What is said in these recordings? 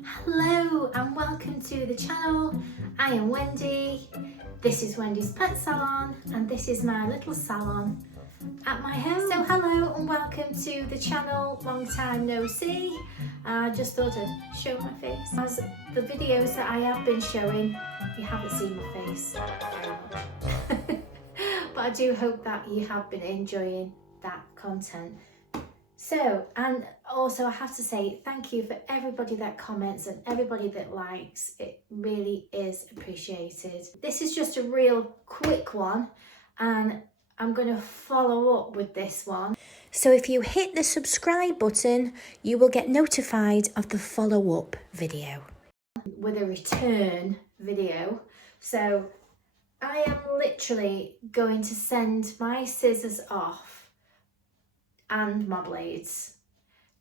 Hello and welcome to the channel. I am Wendy. This is Wendy's Pet Salon and this is my little salon at my home. So hello and welcome to the channel. Long time no see. I just thought I'd show my face. As the videos that I have been showing, you haven't seen my face very much. But I do hope that you have been enjoying that content. So, and also I have to say thank you for everybody that comments and everybody that likes. It really is appreciated. This is just a real quick one and I'm going to follow up with this one. So if you hit the subscribe button, you will get notified of the follow-up video. With a return video. So I am literally going to send my scissors off and my blades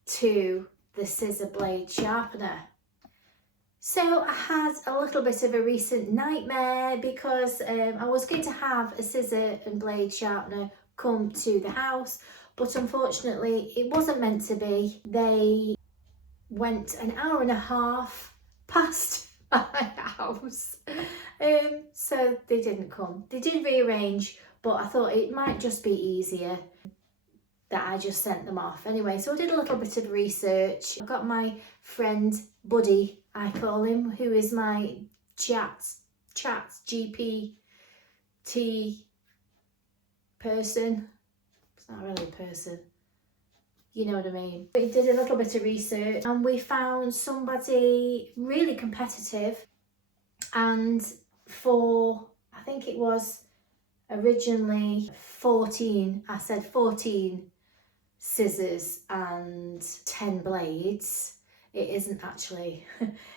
to the scissor blade sharpener. So I had a little bit of a recent nightmare because I was going to have a scissor and blade sharpener come to the house, but unfortunately it wasn't meant to be. They went an hour and a half past my house, so they didn't come. They did rearrange, but I thought it might just be easier that I just sent them off. Anyway, so I did a little bit of research. I got my friend Buddy, I call him, who is my chat GPT person. It's not really a person, you know what I mean. We did a little bit of research and we found somebody really competitive, and for, I think it was originally 14, I said 14 scissors and 10 blades. It isn't actually,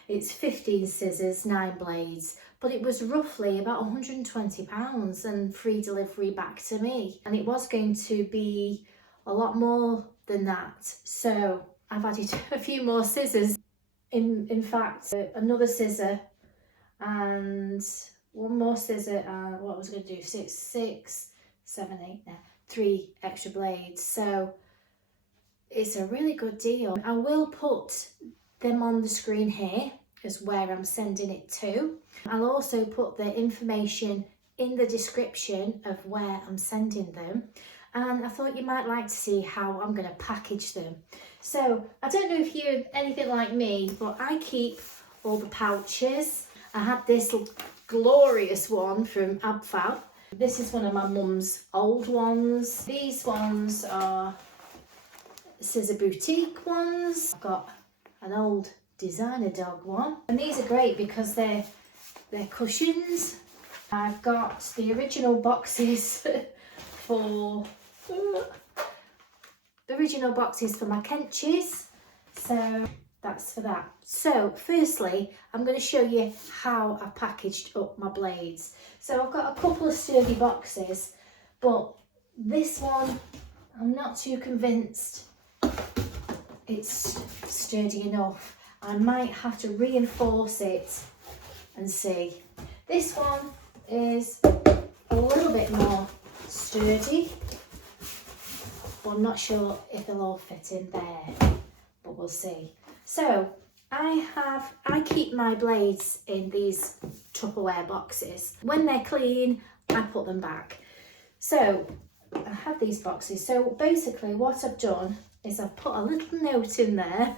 it's 15 scissors, 9 blades, but it was roughly about £120 and free delivery back to me. And it was going to be a lot more than that. So I've added a few more scissors. In fact, another scissor and one more scissor, and what I was going to do, 6, 7, 8, 9, 3 extra blades. So it's a really good deal. I will put them on the screen here as where I'm sending it to. I'll also put the information in the description of where I'm sending them. And I thought you might like to see how I'm going to package them. So I don't know if you're anything like me, but I keep all the pouches. I had this glorious one from AbFab. This is one of my mum's old ones. These ones are Scissor Boutique ones. I've got an old designer dog one, and these are great because they're cushions. I've got the original boxes for my Kenchies, so that's for that. So firstly, I'm going to show you how I packaged up my blades. So I've got a couple of sturdy boxes, but this one I'm not too convinced it's sturdy enough. I might have to reinforce it and see. This one is a little bit more sturdy, but I'm not sure if they'll all fit in there, but we'll see. So I keep my blades in these Tupperware boxes. When they're clean, I put them back. So I have these boxes. So basically what I've done is I've put a little note in there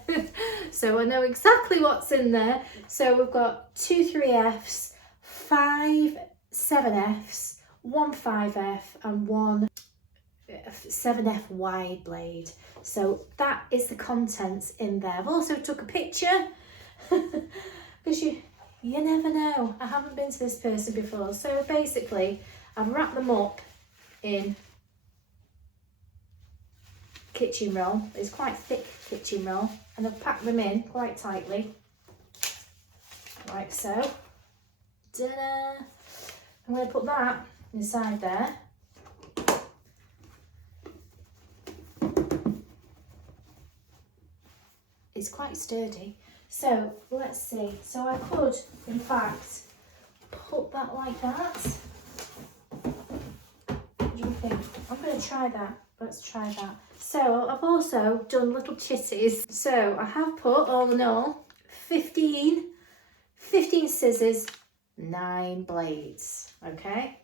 so I know exactly what's in there. So we've got 2 3Fs, 5 7Fs, 1 5F and 1 7F wide blade. So that is the contents in there. I've also took a picture because you never know. I haven't been to this person before. So basically I've wrapped them up in kitchen roll. It's quite thick kitchen roll, and I've packed them in quite tightly, like so. Ta-da! I'm going to put that inside there. It's quite sturdy, so let's see. So I could in fact put that like that. What do you think? I'm going to try that. Let's try that. So I've also done little chitties. So I have put all in all 15 scissors, 9 blades, okay?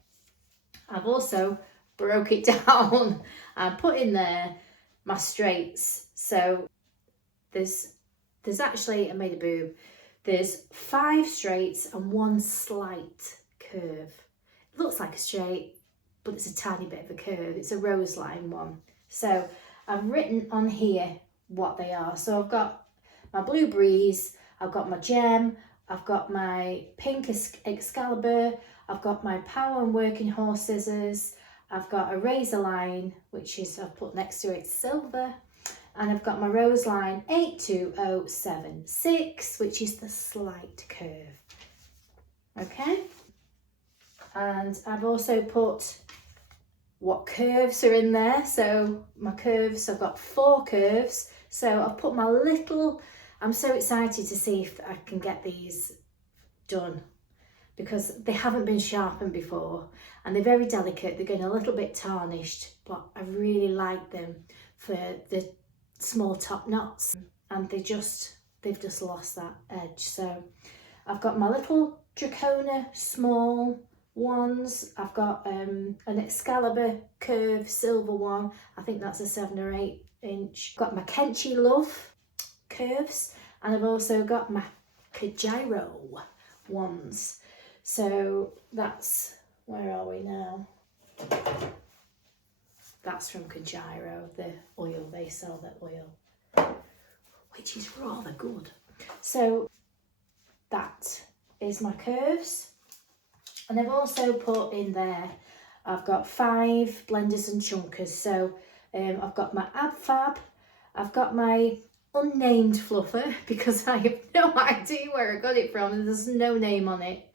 I've also broke it down and put in there my straights. So there's actually, I made a boob, there's 5 straights and 1 slight curve. It looks like a straight, but it's a tiny bit of a curve. It's a rose line one. So I've written on here what they are. So I've got my blue breeze, I've got my gem, I've got my pink Excalibur, I've got my power and working horse scissors, I've got a razor line, which is, I've put next to it silver, and I've got my rose line 82076, which is the slight curve. Okay, and I've also put what curves are in there. So my curves, I've got 4 curves. So I've put my little, I'm so excited to see if I can get these done, because they haven't been sharpened before and they're very delicate. They're getting a little bit tarnished, but I really like them for the small top knots, and they've just lost that edge. So I've got my little Dracona small ones. I've got an Excalibur curve silver one. I think that's a 7 or 8 inch. Got my Kenchi Love curves, and I've also got my Kajiro ones. So that's, where are we now? That's from Kajiro, the oil, they sell that oil, which is rather good. So that is my curves. And I've also put in there, I've got 5 blenders and chunkers. So I've got my Ab Fab, I've got my unnamed fluffer, because I have no idea where I got it from and there's no name on it.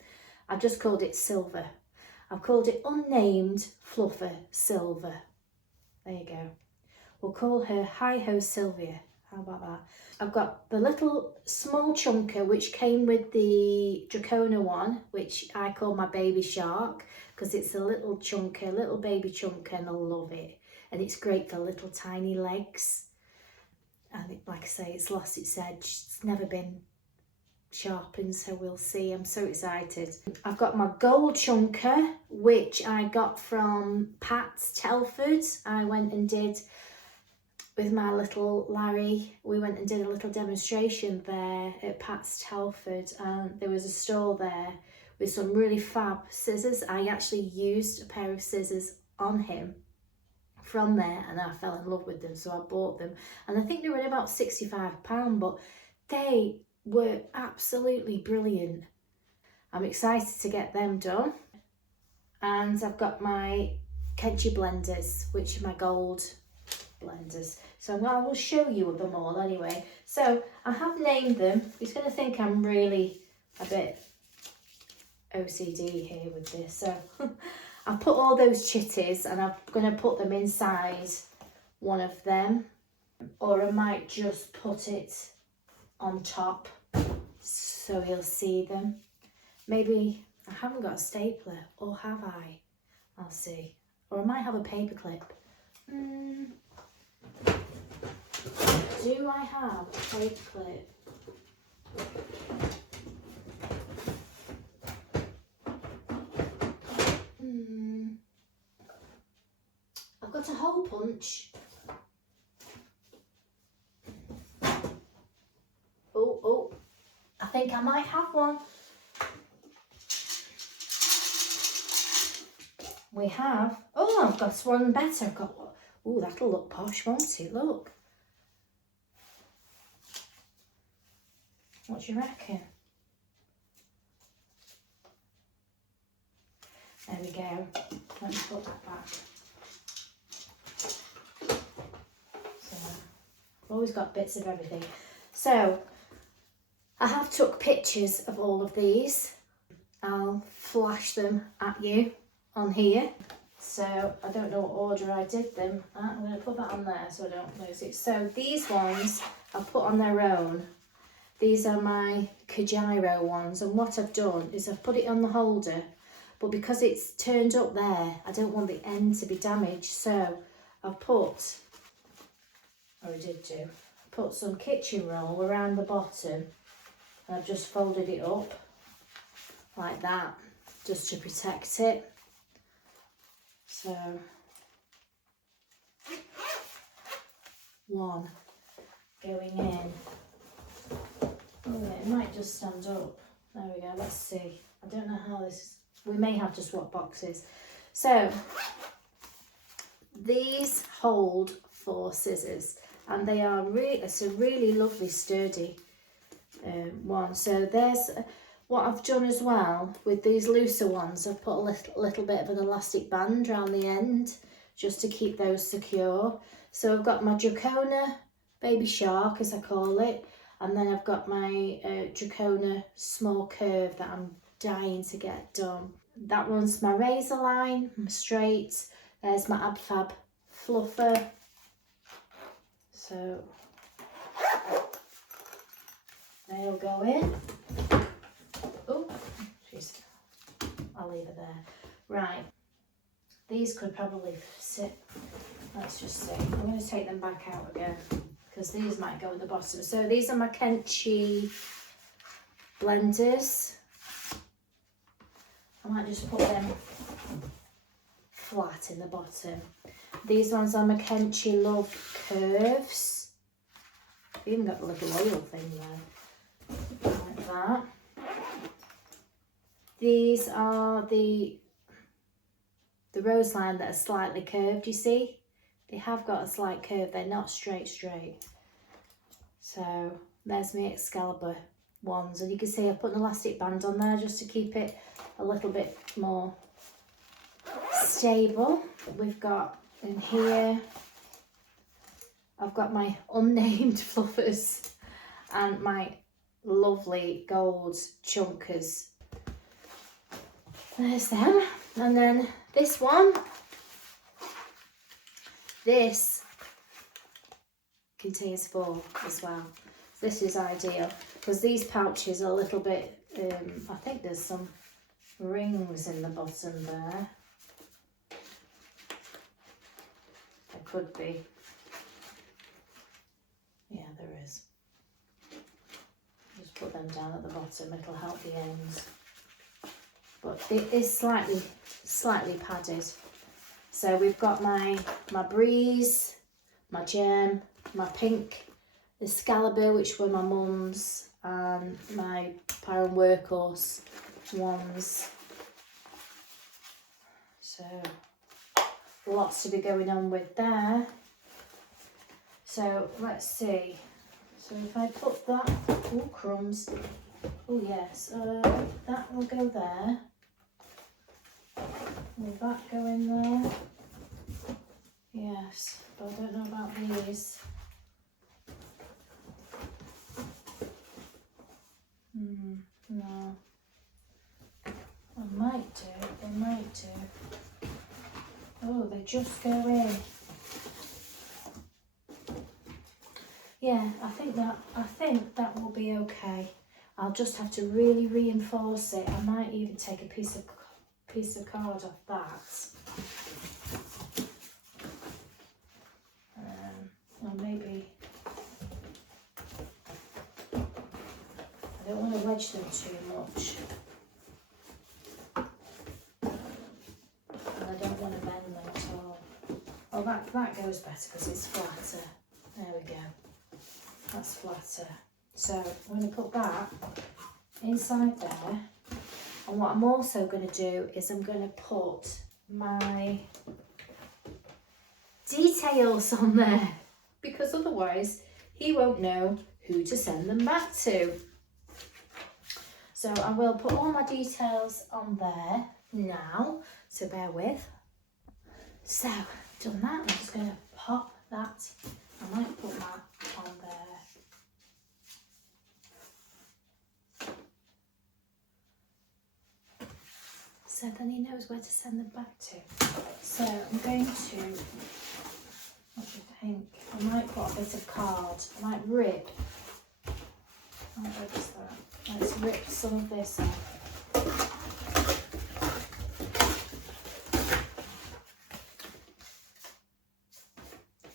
I've just called it Silver. I've called it Unnamed Fluffer Silver. There you go. We'll call her Hi-Ho Sylvia. How about that? I've got the little small chunker, which came with the Dracona one, which I call my baby shark, because it's a little chunker, little baby chunker, and I love it. And it's great for little tiny legs. And it, like I say, it's lost its edge. It's never been sharpened, so we'll see. I'm so excited. I've got my gold chunker, which I got from Pat's Telford. I went and did with my little Larry, we went and did a little demonstration there at Pat's Telford, and there was a stall there with some really fab scissors. I actually used a pair of scissors on him from there, and I fell in love with them, so I bought them, and I think they were about £65, but they were absolutely brilliant. I'm excited to get them done. And I've got my Kenchi blenders, which are my gold blenders. So I will show you them all anyway. So I have named them. He's going to think I'm really a bit OCD here with this. So I've put all those chitties and I'm going to put them inside one of them. Or I might just put it on top so you'll see them. Maybe I haven't got a stapler, or have I? I'll see. Or I might have a paper clip. Do I have a paper clip? I've got a hole punch. Oh, I think I might have one. We have, oh, I've got one better. I've got, oh, that'll look posh, won't it? Look. What do you reckon? There we go. Let me put that back. So, I've always got bits of everything. So, I have took pictures of all of these. I'll flash them at you on here. So, I don't know what order I did them. I'm going to put that on there so I don't lose it. So, these ones I've put on their own. These are my Kajiro ones, and what I've done is I've put it on the holder, but because it's turned up there, I don't want the end to be damaged, so I've put, or I did do, put some kitchen roll around the bottom, and I've just folded it up like that just to protect it. So one going in. Oh, it might just stand up. There we go, let's see. I don't know how this, we may have to swap boxes. So these hold 4 scissors, and they are really, it's a really lovely sturdy one. So there's what I've done as well with these looser ones. I've put a little bit of an elastic band around the end just to keep those secure. So I've got my Draconer Baby Shark, as I call it, and then I've got my Draconer Small Curve that I'm dying to get done. That one's my razor line, my straight. There's my AbFab fluffer. So they'll go in. Oh, jeez, I'll leave it there. Right, these could probably sit. Let's just see. I'm going to take them back out again because these might go at the bottom. So these are my Kenchi blenders. I might just put them flat in the bottom. These ones are my Kenchi Love Curves. I've even got the little oil thing there, like that. These are the Roseline that are slightly curved, you see? They have got a slight curve, they're not straight. So there's my Excalibur ones, and you can see I put an elastic band on there just to keep it a little bit more stable. We've got in here, I've got my unnamed fluffers and my lovely gold chunkers. There's them. And then this one, this contains 4 as well. This is ideal because these pouches are a little bit, I think there's some rings in the bottom there. There could be. Yeah, there is. Just put them down at the bottom, it'll help the ends. But it is slightly padded. So we've got my Breeze, my Gem, my pink Excalibur, which were my mum's, and my Power and Workhorse ones. So lots to be going on with there. So let's see. So if I put that, oh crumbs. Oh yes, that will go there. Will that go in there? Yes, but I don't know about these. No. I might do. Oh, they just go in. Yeah, I think that will be okay. I'll just have to really reinforce it. I might even take a piece of card off that. Or maybe I don't want to wedge them too much. And I don't want to bend them at all. Oh, that goes better because it's flatter. There we go. That's flatter. So I'm going to put that inside there. And what I'm also going to do is I'm going to put my details on there, because otherwise he won't know who to send them back to. So I will put all my details on there now, so bear with. So done that, I'm just going to pop that. I might put that on there. So then he knows where to send them back to. So I'm going to, what do you think? I might put a bit of card. I might rip. How big is that? Let's rip some of this off.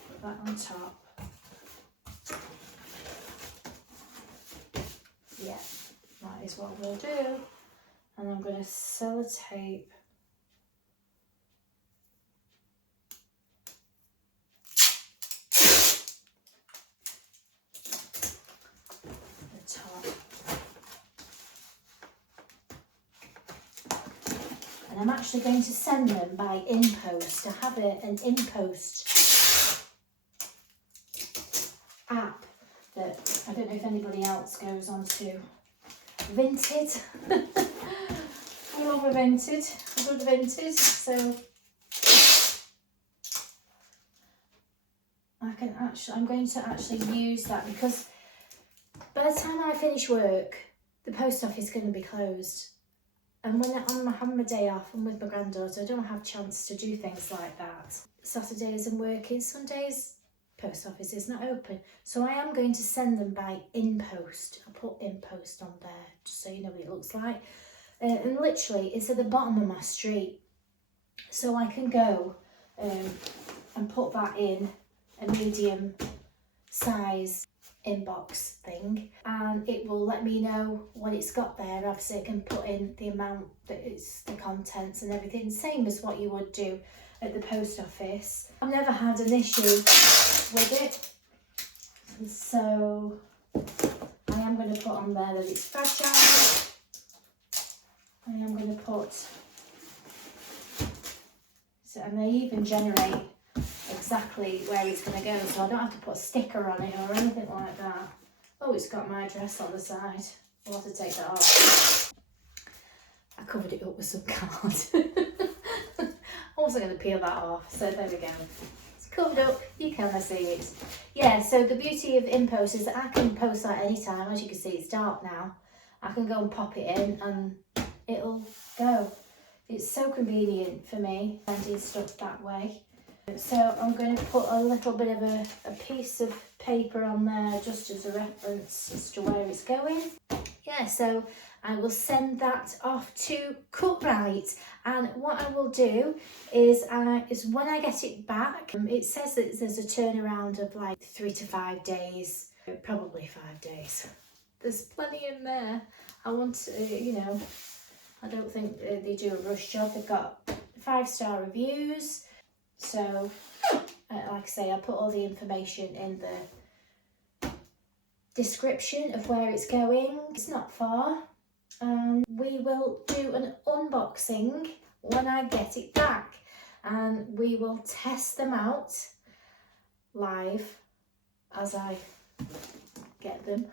Put that on top. Yeah, is what we'll do. And I'm going to sellotape the top. And I'm actually going to send them by InPost. I have an InPost app that I don't know if anybody else goes on to. Vinted. I love a Vinted, a good Vinted, so I'm going to actually use that, because by the time I finish work, the post office is going to be closed. And when I'm having my day off and with my granddaughter, I don't have a chance to do things like that. Saturdays I'm working, Sundays post office is not open. So I am going to send them by InPost. I'll put InPost on there just so you know what it looks like. And literally it's at the bottom of my street. So I can go and put that in a medium size inbox thing, and it will let me know what it's got there. Obviously I can put in the amount that it's, the contents and everything, same as what you would do at the post office. I've never had an issue with it, and so I am going to put on there that it's fragile. I am going to put, so I may even generate exactly where it's going to go, so I don't have to put a sticker on it or anything like that. Oh, it's got my address on the side. I'll have to take that off. I covered it up with some card. I wasn't going to peel that off, so there we go. It's covered up, you cannot see it. Yeah, so the beauty of InPost is that I can post that anytime. As you can see, it's dark now. I can go and pop it in and it'll go. It's so convenient for me sending stuff that way. So I'm going to put a little bit of a piece of paper on there just as a reference as to where it's going. Yeah, so I will send that off to Cutright, and what I will do is when I get it back, it says that there's a turnaround of like 3 to 5 days, probably 5 days. There's plenty in there. I want, you know, I don't think they do a rush job. They've got 5-star reviews. So, like I say, I put all the information in the description of where it's going. It's not far. And we will do an unboxing when I get it back. And we will test them out live as I get them.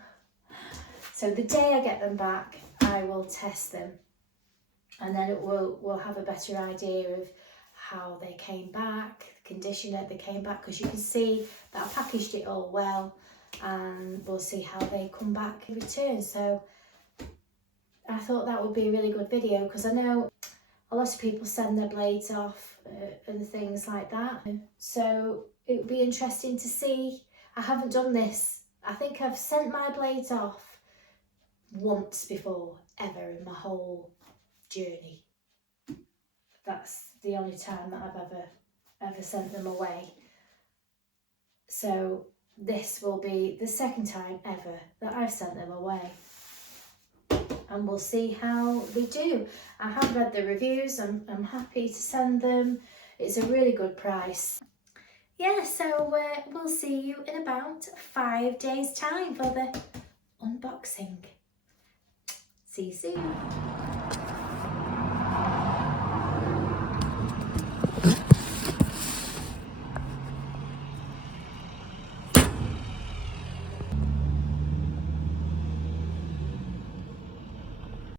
So the day I get them back, I will test them. And then we'll have a better idea of how they came back, the condition that they came back, because you can see that I packaged it all well, and we'll see how they come back in return. So I thought that would be a really good video, because I know a lot of people send their blades off and things like that. So it would be interesting to see. I haven't done this. I think I've sent my blades off once before, ever, in my whole journey. That's the only time that I've ever sent them away. So this will be the second time ever that I've sent them away. And we'll see how we do. I have read the reviews. I'm happy to send them. It's a really good price. Yeah, so we'll see you in about 5 days' time for the unboxing. See you soon.